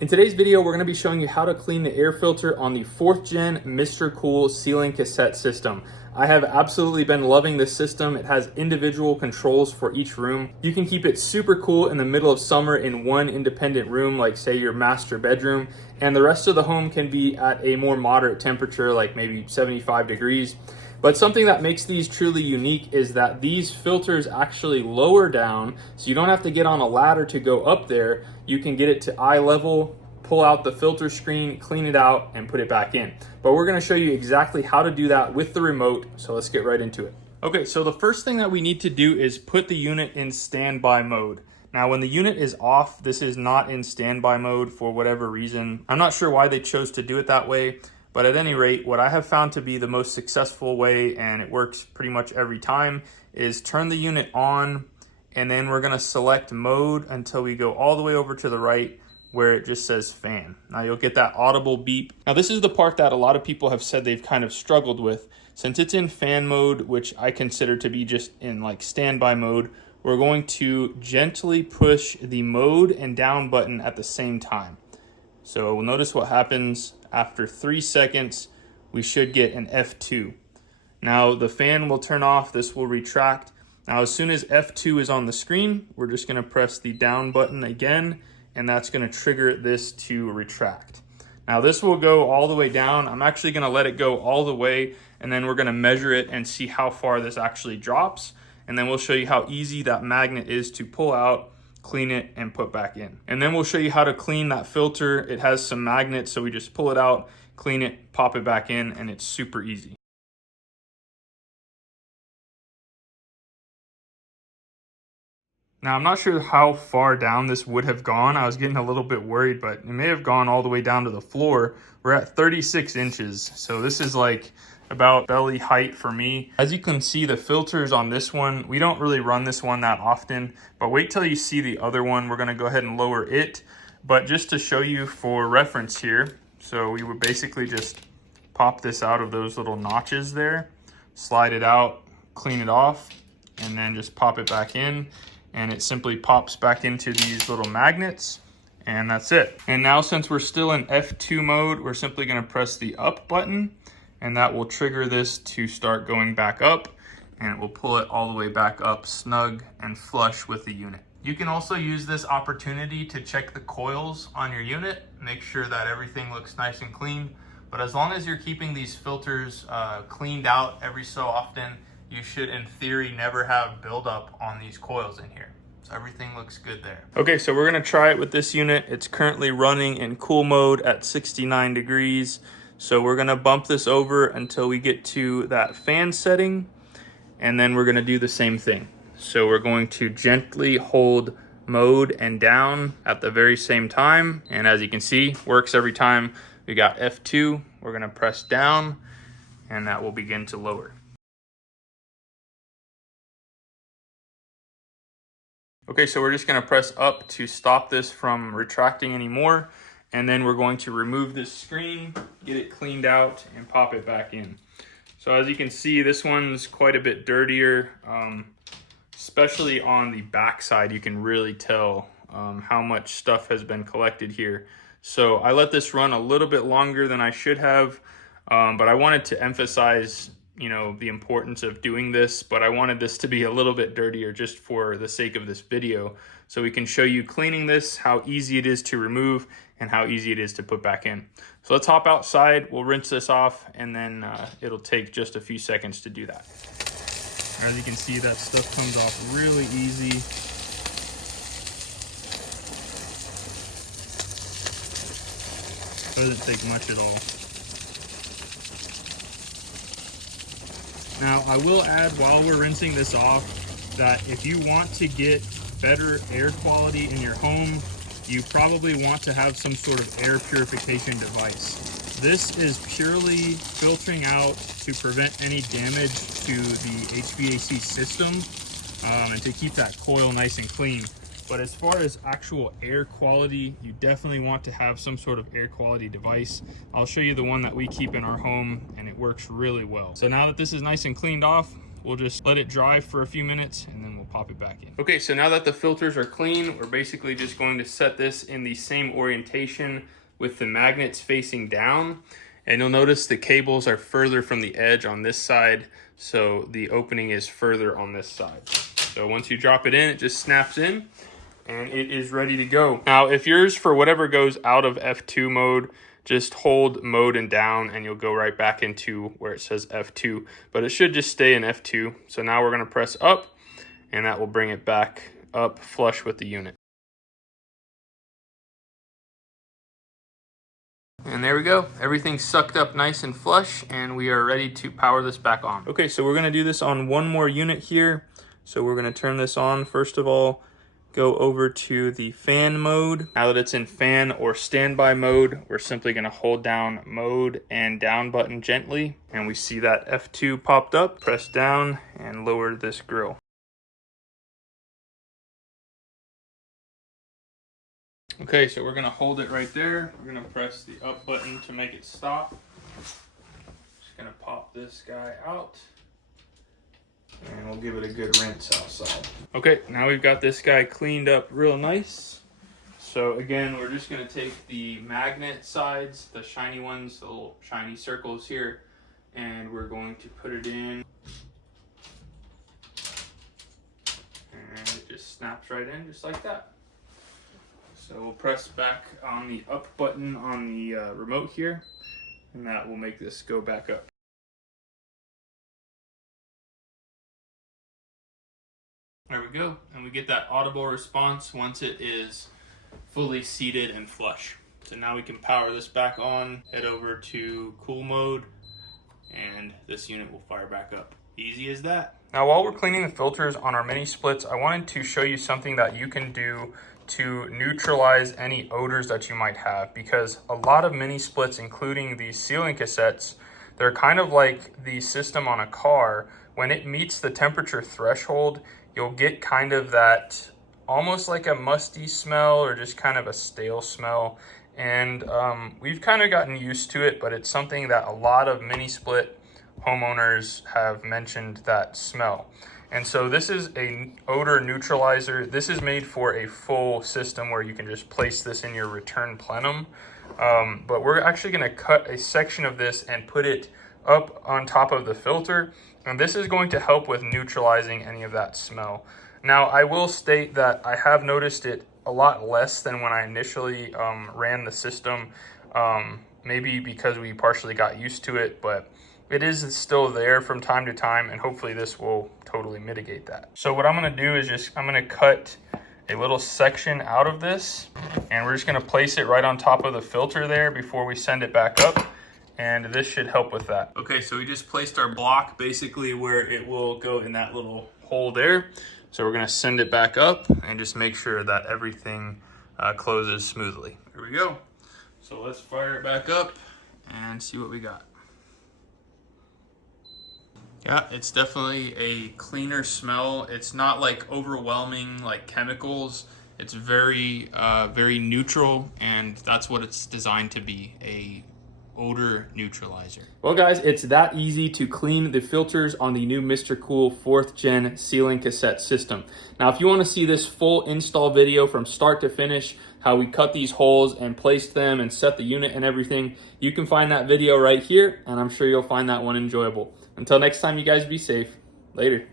In today's video, we're going to be showing you how to clean the air filter on the 4th gen MrCool Ceiling cassette system. I have absolutely been loving this system. It has individual controls for each room. You can keep it super cool in the middle of summer in one independent room, like say your master bedroom, and the rest of the home can be at a more moderate temperature, like maybe 75 degrees. But something that makes these truly unique is that these filters actually lower down, so you don't have to get on a ladder to go up there. You can get it to eye level, pull out the filter screen, clean it out, and put it back in. But we're gonna show you exactly how to do that with the remote, so let's get right into it. Okay, so the first thing that we need to do is put the unit in standby mode. Now, when the unit is off, this is not in standby mode for whatever reason. I'm not sure why they chose to do it that way. But at any rate, what I have found to be the most successful way, and it works pretty much every time, is turn the unit on, and then we're gonna select mode until we go all the way over to the right where it just says fan. Now you'll get that audible beep. Now this is the part that a lot of people have said they've kind of struggled with. Since it's in fan mode, which I consider to be just in like standby mode, we're going to gently push the mode and down button at the same time. So notice what happens. After 3 seconds, we should get an F2. Now the fan will turn off, this will retract. Now as soon as F2 is on the screen, we're just gonna press the down button again, and that's gonna trigger this to retract. Now this will go all the way down. I'm actually gonna let it go all the way, and then we're gonna measure it and see how far this actually drops. And then we'll show you how easy that magnet is to pull out, clean it, and put back in. And then we'll show you how to clean that filter. It has some magnets, so we just pull it out, clean it, pop it back in, and it's super easy. Now, I'm not sure how far down this would have gone. I was getting a little bit worried, but it may have gone all the way down to the floor. We're at 36 inches, so this is like about belly height for me. As you can see, the filters on this one, we don't really run this one that often, but wait till you see the other one. We're gonna go ahead and lower it, but just to show you for reference here, so we would basically just pop this out of those little notches there, slide it out, clean it off, and then just pop it back in, and it simply pops back into these little magnets, and that's it. And now since we're still in F2 mode, we're simply gonna press the up button, and that will trigger this to start going back up, and it will pull it all the way back up snug and flush with the unit. You can also use this opportunity to check the coils on your unit, make sure that everything looks nice and clean. But as long as you're keeping these filters cleaned out every so often, you should in theory never have buildup on these coils in here. So everything looks good there. Okay, so we're gonna try it with this unit. It's currently running in cool mode at 69 degrees. So we're gonna bump this over until we get to that fan setting, and then we're gonna do the same thing. So we're going to gently hold mode and down at the very same time. And as you can see, works every time. We got F2, we're gonna press down, and that will begin to lower. Okay, so we're just gonna press up to stop this from retracting anymore. And then we're going to remove this screen, get it cleaned out, and pop it back in. So as you can see, this one's quite a bit dirtier, especially on the back side. You can really tell how much stuff has been collected here. So I let this run a little bit longer than I should have, but I wanted to emphasize, the importance of doing this, but I wanted this to be a little bit dirtier just for the sake of this video. So we can show you cleaning this, how easy it is to remove, and how easy it is to put back in. So let's hop outside, we'll rinse this off, and then it'll take just a few seconds to do that. As you can see, that stuff comes off really easy. Doesn't take much at all. Now, I will add while we're rinsing this off that if you want to get better air quality in your home, you probably want to have some sort of air purification device. This is purely filtering out to prevent any damage to the HVAC system and to keep that coil nice and clean. But as far as actual air quality, you definitely want to have some sort of air quality device. I'll show you the one that we keep in our home, and it works really well. So now that this is nice and cleaned off, we'll just let it dry for a few minutes and then we'll pop it back in. Okay, so now that the filters are clean, we're basically just going to set this in the same orientation with the magnets facing down. And you'll notice the cables are further from the edge on this side, so the opening is further on this side. So once you drop it in, it just snaps in and it is ready to go. Now, if yours for whatever goes out of F2 mode, just hold mode and down and you'll go right back into where it says F2, but it should just stay in F2. So now we're gonna press up and that will bring it back up flush with the unit. And there we go. Everything's sucked up nice and flush and we are ready to power this back on. Okay, so we're gonna do this on one more unit here. So we're gonna turn this on. First of all, go over to the fan mode. Now that it's in fan or standby mode, we're simply gonna hold down mode and down button gently. And we see that F2 popped up. Press down and lower this grill. Okay, so we're gonna hold it right there. We're gonna press the up button to make it stop. Just gonna pop this guy out. And we'll give it a good rinse outside. Okay, now we've got this guy cleaned up real nice. So again, we're just gonna take the magnet sides, the shiny ones, the little shiny circles here, and we're going to put it in. And it just snaps right in just like that. So we'll press back on the up button on the remote here, and that will make this go back up. There we go, and we get that audible response once it is fully seated and flush. So now we can power this back on, head over to cool mode, and this unit will fire back up. Easy as that. Now while we're cleaning the filters on our mini splits, I wanted to show you something that you can do to neutralize any odors that you might have, because a lot of mini splits, including these ceiling cassettes, they're kind of like the system on a car. When it meets the temperature threshold, you'll get kind of that almost like a musty smell or just kind of a stale smell. And we've kind of gotten used to it, but it's something that a lot of mini split homeowners have mentioned, that smell. And so this is an odor neutralizer. This is made for a full system where you can just place this in your return plenum. But we're actually gonna cut a section of this and put it up on top of the filter. And this is going to help with neutralizing any of that smell. Now, I will state that I have noticed it a lot less than when I initially ran the system. Maybe because we partially got used to it, but it is still there from time to time, and hopefully this will totally mitigate that. So what I'm gonna do is I'm gonna cut a little section out of this, and we're just gonna place it right on top of the filter there before we send it back up, and this should help with that. Okay, so we just placed our block basically where it will go in that little hole there. So we're gonna send it back up and just make sure that everything closes smoothly. Here we go. So let's fire it back up and see what we got. Yeah, it's definitely a cleaner smell. It's not like overwhelming like chemicals. It's very, very neutral, and that's what it's designed to be, a odor neutralizer. Well guys, it's that easy to clean the filters on the new MrCool 4th Gen ceiling cassette system. Now, if you want to see this full install video from start to finish, how we cut these holes and placed them and set the unit and everything, you can find that video right here, and I'm sure you'll find that one enjoyable. Until next time, you guys be safe. Later.